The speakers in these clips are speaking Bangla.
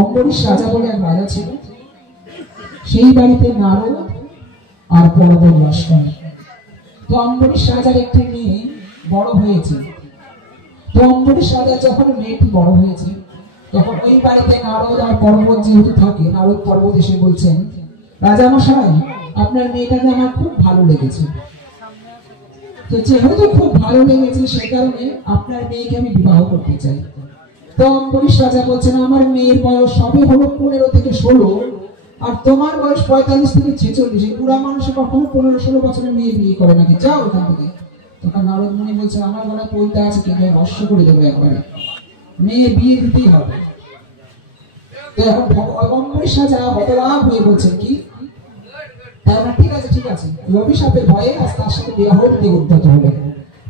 অম্বরীশ রাজা বলে এক রাজা ছিল। সেই বাড়িতে নারদ আর পর্বত বাস করে। তো অম্বরীশ রাজার একটি মেয়ে বড় হয়েছে। তো অম্বরীশ রাজা যখন মেয়েটি বড় হয়েছে, তখন ওই বাড়িতে নারদ আর পর্বত যেহেতু থাকে, নারদ পর্বত এসে বলছেন, রাজা মশাই, আপনার মেয়েটাকে আমার খুব ভালো লেগেছে। তো যেহেতু খুব ভালো লেগেছে, সে কারণে আপনার মেয়েকে আমি বিবাহ করতে চাই। তো অম্বরীশ রাজা বলছেন, আমার মেয়ের বয়স সবে হলো 15 থেকে 16, আর তোমার বয়স 45 থেকে 46। বুড়া মানুষে কখনো 15-16 বছরের মেয়ে বিয়ে করে নাকি? যাও ওখান থেকে। তখন নারদ মুনি বলছেন, আমার গলায় পৈতা আছে, কিন্তু আমি বর্ষ করে দেবো একবারে, মেয়ে বিয়ে দিতেই হবে। তো এখন অম্বরীশ রাজা হতবাক হয়ে বলছেন, কি ঠিক আছে ঠিক আছে, অভিশাপের ভয়ে আজ তার সাথে বিবাহ দিতে উদ্যত হলে।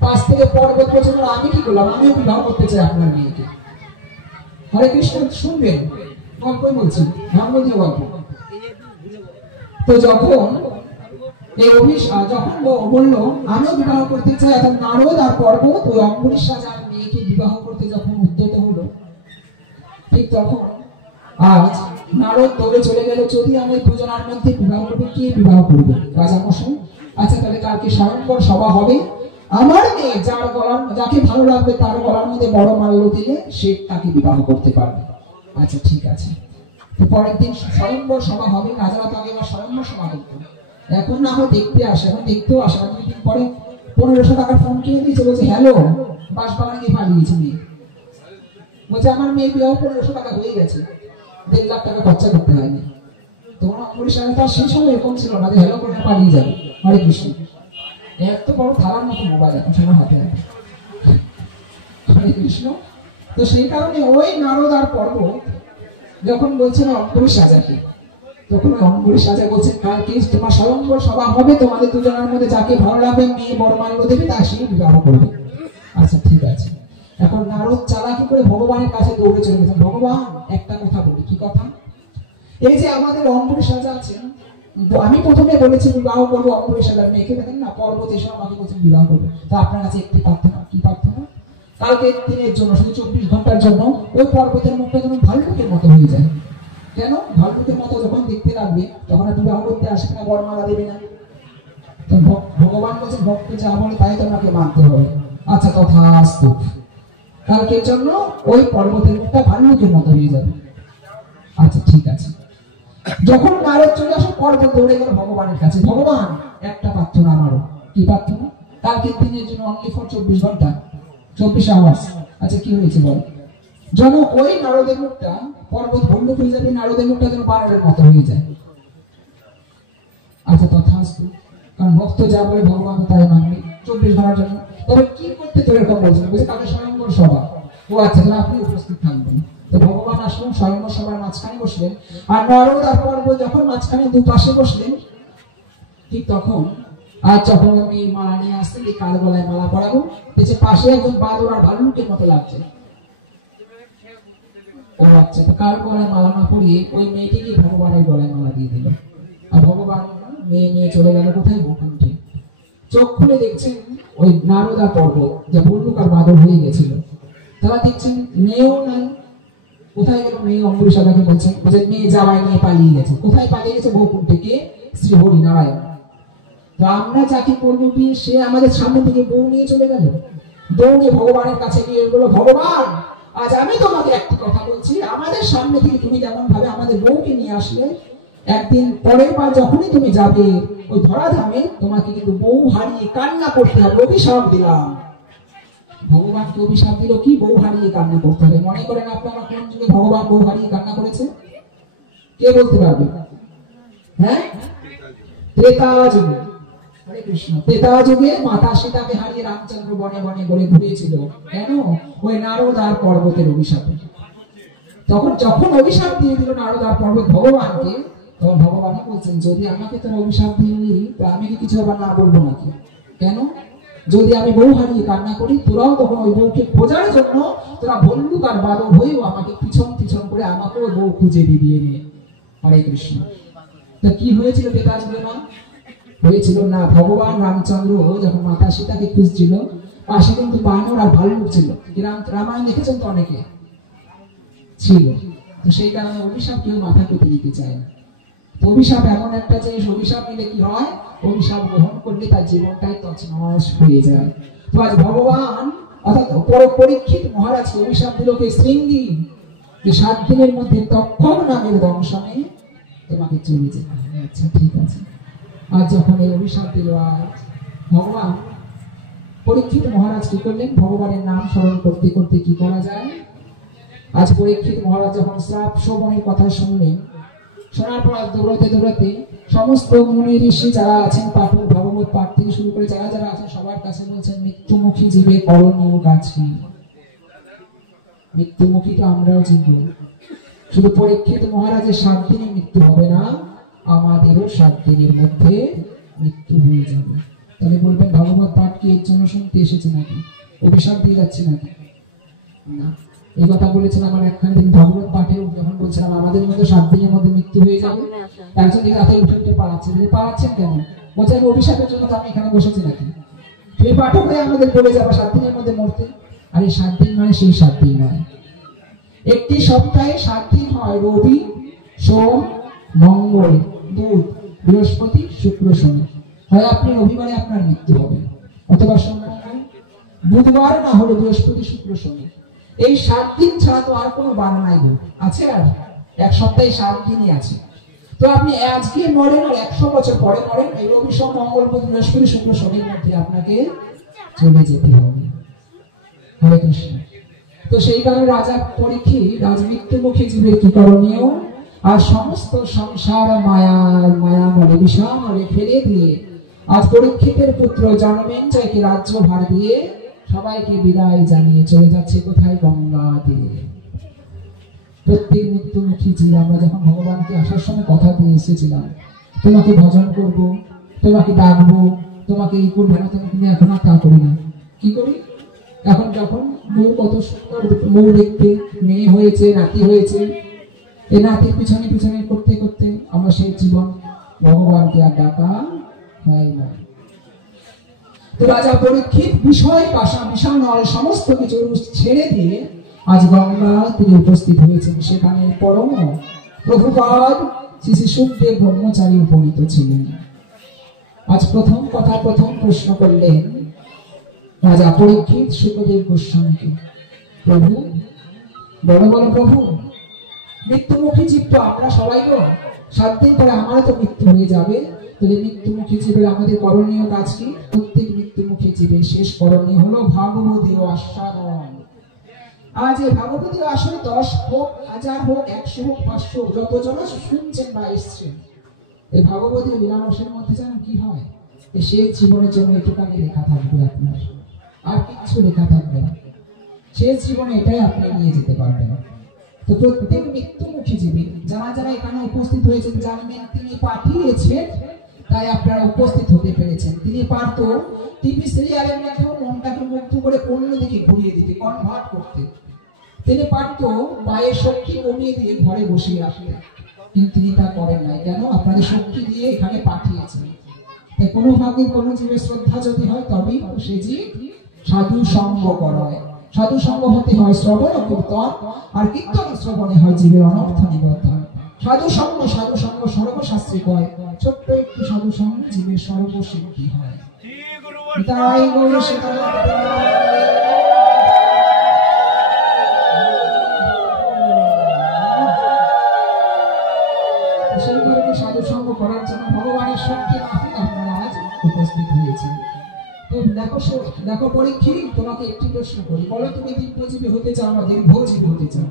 5 থেকে পর্বত বছর আমি কি করলাম, আমিও বিবাহ করতে চাই আপনার মেয়েকে। হরে কৃষ্ণ, শুনবেন গল্পই বলছি, রামবন্ধীয় গল্প। তো যখন যখন বললো আমিও বিবাহ করতে চাই, এখন নারদ আর পর্বত ওই অম্বরীশ রাজার মেয়েকে বিবাহ করতে যখন উদ্যত হলো, ঠিক তখন আজ নারদ দৌড়ে চলে গেল, যদি আমি দুজনের মধ্যে বিবাহ করবে, কে বিবাহ করবে? রাজা মশাই, আচ্ছা তাহলে কালকে স্বয়ংবর সভা হবে, আমার মেয়ে যাকে ভালো লাগবে তার গলার মধ্যে বড় মাল্য দিলে সে তাকে বিবাহ করতে পারবে। আচ্ছা ঠিক আছে। তো পরের দিন স্বয়ংবর সভা হবে। রাজারা তো আগে স্বয়ংবর সভা করতো, এখন না হয় দেখতে আসে, এখন দেখতেও আসে। 2 দিন পরে 1500 টাকার ফোন কিনে দিয়েছে, বলছে হ্যালো, বাঁশবাগানে গিয়ে পালিয়েছে মেয়ে। বলছে আমার মেয়ে বিবাহ 1500 টাকা হয়ে গেছে, 1.5 লাখ টাকা খরচা করতে হয়নি। তোমার অম্বরীশ রাজা তার সেই সময় এরকম ছিল না যে হ্যালো করে পালিয়ে যাবে। হরে কৃষ্ণ, এত বড় থালার মতো মোবাইল এখন সবার হাতে। হরে কৃষ্ণ। তো সেই কারণে ওই নারদ আর পর্বত যখন বলছেন অম্বরীশ রাজাকে, তখন অম্বরীশ রাজা বলছেন, কালকে তোমার স্বয়ংবর সভা হবে, তোমাদের দুজনের মধ্যে যাকে ভালো লাগবে মেয়ে বড় মাল্য দেবে, তার সঙ্গে বিবাহ করবে। আচ্ছা ঠিক আছে। এখন নারদ চালাকি করে ভগবানের কাছে দৌড়ে চলে গেছেন, ভগবান একটা কথা বলি। কি কথা? এই যে আমাদের অম্বরীশ রাজা আছেন, আমি প্রথমে বলেছি বিবাহ করবো অম্বরীশ রাজার মেয়েকে, দেখেন না পর্বত এসে আমাকে বলছেন বিবাহ করবো। তো আপনার কাছে একটি প্রার্থনা। কি প্রার্থনা? কালকে দিনের জন্য, শুধু 24 ঘন্টার জন্য ওই পর্বতের মুখটা যেন ভাল্লুকের মতো হয়ে যায়। কেন? ভাল্লুকের মতো যখন দেখতে লাগবে তখন আর বিবাহ করতে আসবে না, বরমালা দেবে না। তো ভগবান বলছেন, ভক্ত যা বলে তাই তোমাকে মানতে হবে। আচ্ছা তথাস্তু। কালকের জন্য ওই পর্বতের মুখটা ভাল্লুকের মতো হয়ে যাবে। আচ্ছা ঠিক আছে। যখন নারদ চলে আসে, পর্বত দৌড়ে গেল ভগবানের কাছে, ভগবান একটা প্রার্থনা আমারও। কি প্রার্থনা? কালকের দিনের জন্য অনলি ফর 24 ঘন্টা, 24 আওয়ার্স। আচ্ছা কি হয়েছে বল? যেন ওই নারদের মুখটা, পর্বত ভল্লুক হয়ে যাবে, নারদের মুখটা যেন বানরের মতো হয়ে যায়। আচ্ছা তথাস্তু। কারণ ভক্ত যা বলে ভগবান তাই মানবে 24 ঘন্টার জন্য। তবে কি করতে তোর এরকম বলছিল? বলছে কালকে স্বয়ংবর সভা। ও আচ্ছা, তাহলে আপনি উপস্থিত থাকবেন। তো ভগবান আসলেন, স্বয়ংবর সভার মাঝখানে বসলেন, আর নারদ আর পর্বত যখন মাঝখানে দুপাশে বসলেন, ঠিক তখন আর যখন আমি মালা নিয়ে আসতেন, এই কাল গলায় মালা পরাবো, দেখছে পাশে একজন বাদর আর ভাল্লুকের মতো লাগছে। ও আচ্ছা, কার গলায় মালা না পরিয়ে ওই মেয়েটিকে ভগবানের গলায় মালা দিয়ে দিল। আর ভগবান মেয়ে চলে গেল কোথায়? বৈকুণ্ঠে। চোখ খুলে দেখছেন ওই নারদ আর পর্বত যা ভল্লুক আর বাদর হয়ে গেছিল, তারা দেখছেন মেয়েও নাই। কোথায় গেল মেয়ে? অম্বরীশ রাজাকে বলছেন, মেয়ে জামাই নিয়ে পালিয়ে গেছে। কোথায় পালিয়ে গেছে? বৈকুণ্ঠে। কে? শ্রী হরি নারায়ণ। তো আমরা যাকে করবো বিয়ে, সে আমাদের সামনে থেকে বউ নিয়ে চলে গেল। দৌড়ে ভগবানের কাছে গিয়ে বলল, ভগবান আজ আমি তোমাকে একটি কথা বলছি, আমাদের সামনে থেকে তুমি যেমন ভাবে আমাদের বউকে নিয়ে আসলে, একদিন পরের বার যখনই তুমি যাবে ওই ধরাধামে, তোমাকে কিন্তু বউ হারিয়ে কান্না করতে হবে। অভিশাপ দিলাম। ভগবানকে অভিশাপ দিল কি? বউ হারিয়ে কান্না করতে হবে। মনে করেন আপনারা কোন যুগে ভগবান বউ হারিয়ে কান্না করেছে? কে বলতে পারবে? হ্যাঁ, ত্রেতা যুগে। হরে কৃষ্ণ। ত্রেতা যুগে মাতা সীতাকে হারিয়ে রামচন্দ্র বনে বনে ঘুরে ঘুরিয়েছিল। কেন? ওই নারদ আর পর্বতের অভিশাপে। তখন যখন অভিশাপ দিয়ে দিল নারদ আর পর্বত ভগবানকে, তখন ভগবান বলছেন, যদি আমাকে তোরা অভিশাপ দিলি, তো আমি কি কিছু আবার না বলবো নাকি? কেন? যদি আমি বউ হারিয়ে কান্না করি, তোরাও তখন ওই বউকে খোঁজার জন্য তোরা ভল্লুক আর বাদর হয়েও আমাকে পিছন পিছন করে আমাকে ওই বউ খুঁজে দিবি এনে। হরে কৃষ্ণ। তো কি হয়েছিল ত্রেতা যুগে? না হয়েছিল না, ভগবান রামচন্দ্র যখন মাতা সীতাকে খুঁজছিল, পাশে কিন্তু বানর আর ভাল্লুক ছিল। রামায়ণ দেখেছেন তো অনেকে? ছিল। তো সেই কারণে অভিশাপ কেউ মাথা পেতে নিতে চায় না। তো অভিশাপ এমন একটা জিনিস, অভিশাপ নিলে কি হয়, অভিশাপ গ্রহণ করলে তার জীবনটাই তছনছ হয়ে যায়। তো আজ ভগবান অর্থাৎ পরীক্ষিত মহারাজকে অভিশাপ দিল কে? শৃঙ্গি, যে 7 দিনের মধ্যে তক্ষক নামের দংশনে তোমাকে চলে যেতে হবে। আচ্ছা ঠিক আছে। আর যখন এই অভিশাপ দিল, আজ ভগবান পরীক্ষিত মহারাজ কি করলেন? ভগবানের নাম স্মরণ করতে করতে কি করা যায়, আজ পরীক্ষিত মহারাজ যখন শ্রাপ শ্রবণের কথা শুনলেন, শোনার পর দৌড়াতে দৌড়াতে সমস্ত মুনি ঋষি যারা আছেন, পাঠক ভগবত পাঠ থেকে শুরু করে যারা যারা আছেন সবার কাছে বলছেন, মৃত্যুমুখী জীবে করণীয় কাজ কি? মৃত্যুমুখী তো আমরাও জীব। শুধু পরীক্ষিত মহারাজের 7 দিনে মৃত্যু হবে না, আমাদেরও 7 দিনের মধ্যে মৃত্যু হয়ে যাবে। তাহলে বলবেন ভগবত পাঠ কি এর জন্য শুনতে এসেছে নাকি? অভিশাপ দিয়ে যাচ্ছে নাকি? না। এই কথা বলেছিলাম আমার একখানে দিন ভগবত পাঠে যখন বলছিলাম আমাদের মধ্যে 7 দিনের মধ্যে মৃত্যু হয়ে যাবে, একজন দিকে রাতে উঠে উঠে পালাচ্ছে। পালাচ্ছেন কেন? বলছে আমি অভিশাপের জন্য তো আমি এখানে বসেছি নাকি? সেই পাঠক হয়ে আমাদের বলে যাবে 7 দিনের মধ্যে মরতে। আর এই 7 দিন মানে সেই 7 দিন নয়। একটি সপ্তাহে 7 দিন হয়, রবি, সোম, মঙ্গল, বুধ, বৃহস্পতি, শুক্র, শনি। হয় আপনি রবিবারে আপনার মৃত্যু হবে, অথবা সোমবার, বুধবার, না হলে বৃহস্পতি, শুক্র, শনি। এই 7 দিন ছাড়া তো আর কোনো বার নাই গো। আছে? আর এক সপ্তাহে 7 দিনই আছে। তো আপনি আজকে মরেন আর 100 বছর পরে মরেন, এই রবি, সোম, মঙ্গল, বুধ, বৃহস্পতি, শুক্র, শনির মধ্যে আপনাকে চলে যেতে হবে। হরে কৃষ্ণ। তো সেই কারণে রাজা পরীক্ষিত রাজ মৃত্যুমুখী জীবের কি করণীয়, আর সমস্ত সংসার মায়ামলে বিষামলে ফেলে দিয়ে আজ পরীক্ষিতের পুত্র জনমেঞ্জয়কে রাজ্যভার দিয়ে সবাইকে বিদায় জানিয়ে চলে যাচ্ছে কোথায়? গঙ্গা তীরে। প্রত্যেক মৃত্যুমুখী জীব আমরা যখন ভগবানকে আসার সময় কথা দিয়ে এসেছিলাম, তোমাকে ভজন করব, তোমাকে ডাকবো, তোমাকে এই করবো না, তোমাকে এখন আর তা করি না। কি করি? এখন যখন বউ কত সুন্দর বউ দেখতে, মেয়ে হয়েছে, নাতি হয়েছে, এই নাতির পিছনে পিছনে করতে করতে আমরা সেই জীবন ভগবানকে আর ডাকা হয় না। তো রাজা পরীক্ষিত বিষয় পাশা বিষাণল সমস্ত কিছু ছেড়ে দিয়ে আজ গঙ্গা তিনি উপস্থিত হয়েছেন। সেখানে পরম প্রভুপাদ শ্রী শ্রী সুখদেব ব্রহ্মচারী উপনীত ছিলেন। আজ প্রথম কথা, প্রথম প্রশ্ন করলেন রাজা পরীক্ষিত সুখদেব গোস্বামীকে, প্রভু বড় বড় প্রভু, মৃত্যুমুখী জীব তো আমরা সবাই গো, 7 দিন পরে আমারও তো মৃত্যু হয়ে যাবে। তাহলে মৃত্যুমুখী জীবের আমাদের করণীয় কাজ কি? প্রত্যেক মৃত্যুমুখী জীবের শেষ করণীয় হলো ভাগবতীয় আস্বাদন। আজ এই ভাগবতীয় আসনে 10 হোক, 1000 হোক, 100 হোক, 500 যতজন শুনছেন বা এসছেন, এই ভাগবতীয় লীলারসের মধ্যে জানেন কি হয়? সেই জীবনের জন্য এটুখানি লেখা থাকবে আপনার, আর কিছু লেখা থাকবে না। শেষ জীবনে এটাই আপনি নিয়ে যেতে পারবেন। তো প্রত্যেক মৃত্যুমুখী জীবী যারা যারা এখানে উপস্থিত হয়েছেন জানবেন তিনি পাঠিয়েছেন, তাই আপনারা উপস্থিত হতে পেরেছেন। তিনি পারত টিভি সিরিয়ালের মাধ্যমে মনটাকে মুগ্ধ করে অন্যদিকে ঘুরিয়ে দিতে, কনভার্ট করতে। তিনি পারত পায়ের শক্তি কমিয়ে দিয়ে ঘরে বসিয়ে রাখতে, কিন্তু তিনি তা করেন নাই। কেন? আপনাদের শক্তি দিয়ে এখানে পাঠিয়েছেন। তাই কোনো ভাগে কোনো জীবের শ্রদ্ধা যদি হয় তবেই সে জীব সাধু সঙ্গ করায়। সাধু সঙ্গ হতে হয় শ্রবণ ও কীর্তন, আর কীর্তন শ্রবণে হয় জীবের অনর্থ নিবর্ধন। সাধু সঙ্গ সর্বশাস্ত্রে কয়, ছোট্ট একটু সাধু সঙ্গ জীবের সর্বসিদ্ধি হয়। তাই গৌর সেই কারণে সাধু সঙ্গ করার জন্য ভগবানের শক্তি মাফিক আপনারা আজ উপস্থিত হয়েছেন। তো দেখো পরীক্ষিত, তোমাকে একটি প্রশ্ন করি, বলো তুমি দিব্যজীবী হতে চাও না দীর্ঘজীবী হতে চাও?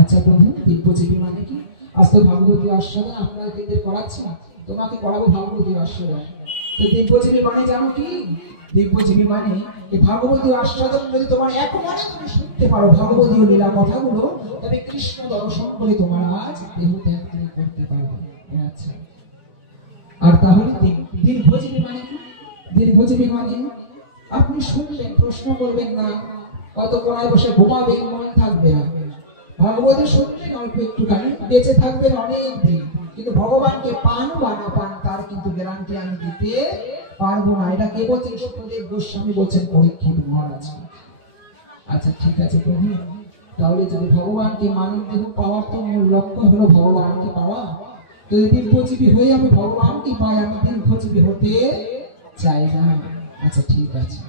আচ্ছা প্রভু, দিব্যজীবী মানে কি? আজ তো ভাগবতী আস্বাদন আপনারা দিনদের করাচ্ছি, তোমাকে করাবো ভাগবতী আস্বাদন। তো দিব্যজীবী মানে জানো কি? দিব্যজীবী মানে এই ভাগবতী আস্বাদন যদি তোমার একমানে তুমি শুনতে পারো ভাগবতীয় লীলা কথাগুলো, তবে কৃষ্ণ দর্শন করে তোমার আজ দেহ ত্যাগ তুমি করতে পারবে। আচ্ছা, আর তাহলে দীর্ঘজীবী মানে কি? দীর্ঘজীবী মানে আপনি শুনবেন, প্রশ্ন করবেন না, কত কোনায় বসে ঘুমাবেন, মনে থাকবে না। ভগবতী শুনবেন অল্প একটুখানি, বেঁচে থাকবেন অনেক দিন, কিন্তু ভগবানকে পান বা না পান তার কিন্তু গ্যারান্টি আমি দিতে পারবো না। এটা কে বলছেন? সুখদেব গোস্বামী বলছেন পরীক্ষিত মহারাজ। আচ্ছা ঠিক আছে প্রভু, তাহলে যদি ভগবানকে মানব দেহ পাওয়ার তো মূল লক্ষ্য হলো ভগবানকে পাওয়া, তো এই দীর্ঘজীবী হয়ে আমি ভগবানকে পাই, আমি দীর্ঘজীবী হতে চাই না। আচ্ছা ঠিক আছে।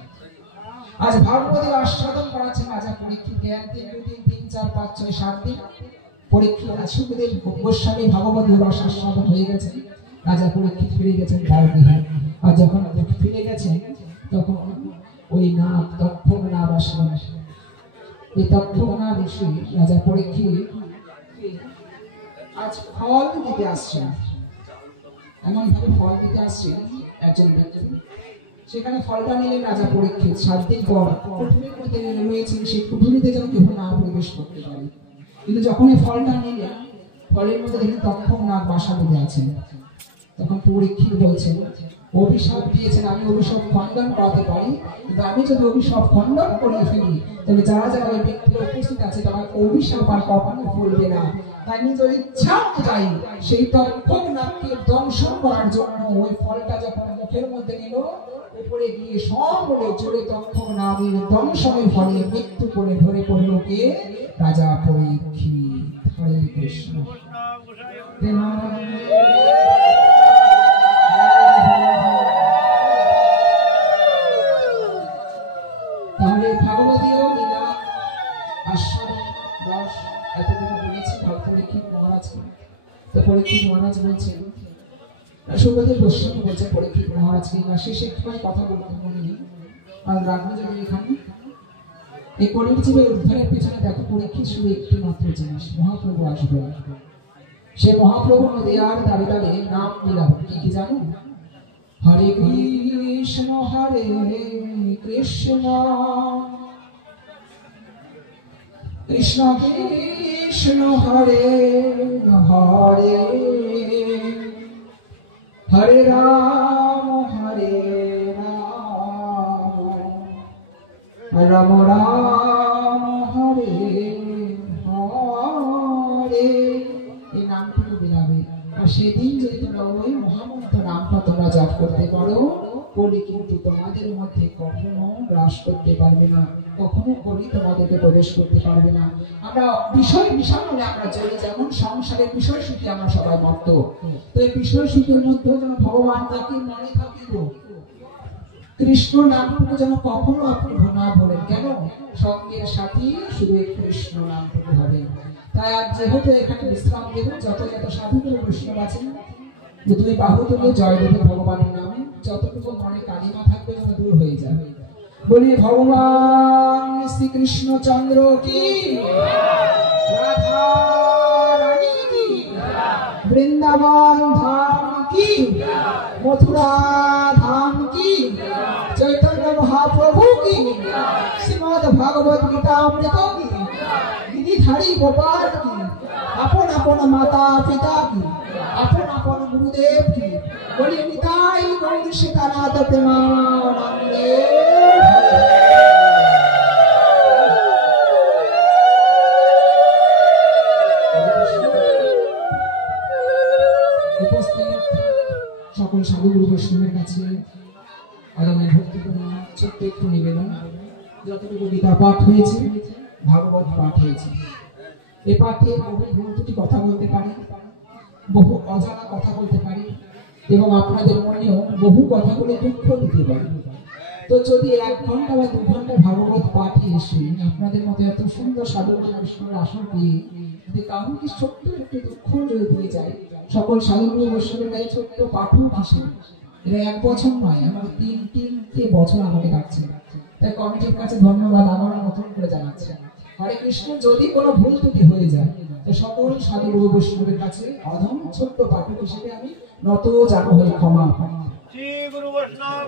আজ ভাগবতী আস্বাদন করাচ্ছে রাজা পরীক্ষিত। 1 2 3 3 4 5 6 7 দিন পরীক্ষিত সুখদেব গোস্বামী ভাগবতী রস আস্বাদন হয়ে গেছে। রাজা পরীক্ষিত ফিরে গেছেন দ্বারগৃহে। আর যখন ফিরে গেছেন তখন ওই নাগ তক্ষক নাগ আসলেন। এই তক্ষক নাগ এসে রাজা পরীক্ষিত আজ ফল দিতে আসছেন, এমন ভাবে ফল দিতে আসছেন একজন ব্যক্তি। সেখানে ফলটা নিলেন রাজা পরীক্ষিত। 7 দিন পর কুঠুরির মধ্যে রয়েছেন, সেই কুঠুরিতে যেন কেউ না প্রবেশ করতে পারে। কিন্তু যখন এই ফলটা নিলেন, ফলের মধ্যে দেখেন তক্ষক নাগ বাসা বেঁধে আছেন। তখন পরীক্ষিত বলছেন, অভিশাপ দিয়েছেন, আমি অভিশাপ খণ্ডন করাতে পারি, কিন্তু আমি যদি অভিশাপ খণ্ডন করে ফেলি তবে যারা যারা ওই ব্যক্তিরা উপস্থিত আছে তারা অভিশাপ আর কখনো ভুলবে না। তাই নিজ ইচ্ছা অনুযায়ী সেই তক্ষক নাগকে দংশন করার জন্য ওই ফলটা যখন মুখের মধ্যে নিল, উপরে গিয়ে সবলে জোরে তক্ষক নাগের দংশনের ফলে মৃত্যু করে ধরে পড়ল কে? রাজা পরীক্ষিত। হরে কৃষ্ণ। তাহলে ভাগবতীয় লীলা আস্বাদন রস এতটুকু বলেছি পরীক্ষিত মহারাজকে। তো পরীক্ষিত মহারাজ বলছেন, সুখদেব গোস্বামী বলছেন পরীক্ষিত মহারাজকে, শেষে একটুখানি কথা বলতে বলিনি আর রাখবো যদি এখানে এই কলির জীবের উদ্ধারের পেছনে দেখো পরীক্ষিত শুধু একটি মাত্র জিনিস, মহাপ্রভু আসবে। সে মহাপ্রভু নদীয়ার দাঁড়ে দাঁড়িয়ে নাম দিলাম কি জানো? হরে কৃষ্ণ হরে কৃষ্ণ কৃষ্ণ কৃষ্ণ হরে হরে হরে রাম রাম রাম হরে হরে। এই নামটুকু বিলাবে। আর সেদিন যদি তোমরা ওই মহামন্ত্র নামটা তোমরা জপ করতে পারো, কলি কিন্তু তোমাদের মধ্যে কখনো গ্রাস করতে পারবে না, কখনো কলি তোমাদেরকে প্রবেশ করতে পারবে না। আমরা বিষয় বিষাণে আমরা চলি, যেমন সংসারের বিষয় সুখে আমরা সবাই মত্ত। তো এই বিষয় সুখের মধ্যে যেন ভগবান তাকে মনে থাকিব, কৃষ্ণ নামটুকু যেন কখনো আপনি না বলেন। কেন? সঙ্গের সাথী শুধু কৃষ্ণ নামটুকু হবে। তাই আজ যেহেতু এখানে বিশ্রাম দেব, যত যত সাধুগুরু বৈষ্ণব আছেন, যে দুই বাহু তুলে জয় দেবে ভগবানের নামে, যতটুকু মনে কালিমা থাকবে যেন দূর হয়ে যাবে। বলি ভগবান শ্রীকৃষ্ণ চন্দ্র কি, রাধা রানী কি, বৃন্দাবন ধাম কি, মথুরা ধাম কি, চৈতন্য মহাপ্রভু কি, শ্রীমদ ভাগবত গীতা অমৃত কি, गिरिधारी गोपाल की, अपन अपन माता पिता की, अपन अपन गुरुदेव की, बोलिए निताई गौर सीतानाथ प्रेमानंदे। उपस्थित সকল সাধু গুরু বৈষ্ণবের কাছে আগামী ভক্তিপূর্ণ ছোট্ট একটু নিবেদন। যতটুকু গীতা পাঠ হয়েছে, ভাগবত পাঠ হয়েছে, এ পাঠে বহু ভুল ত্রুটি কথা বলতে পারি, বহু অজানা কথা বলতে পারি এবং আপনাদের মনেও বহু কথা বলে দুঃখ দিতে পারি। তো যদি 1 ঘন্টা বা 2 ঘন্টা ভাগবত পাঠে এসে আপনাদের মতো এত সুন্দর সাধু বৈষ্ণবের আসন পেয়ে যদি কারণ কি ছোট্ট একটু দুঃখ যদি হয়ে যায়, সকল সাধু বৈষ্ণবের কাছে ছোট্ট পাঠক হিসেবে এটা 1 বছর নয়, আমার 3 বছর আমাকে লাগছে। তাই কমিটির কাছে ধন্যবাদ আমার নতুন করে জানাচ্ছি। হরে কৃষ্ণ। যদি কোনো ভুল ত্রুটি হয়ে যায় তো সকল সাধু গুরু বৈষ্ণবের কাছে অধম ছোট্ট পাঠক হিসেবে আমি নত জানো হয়ে ক্ষমা। শ্রী গুরু বৈষ্ণব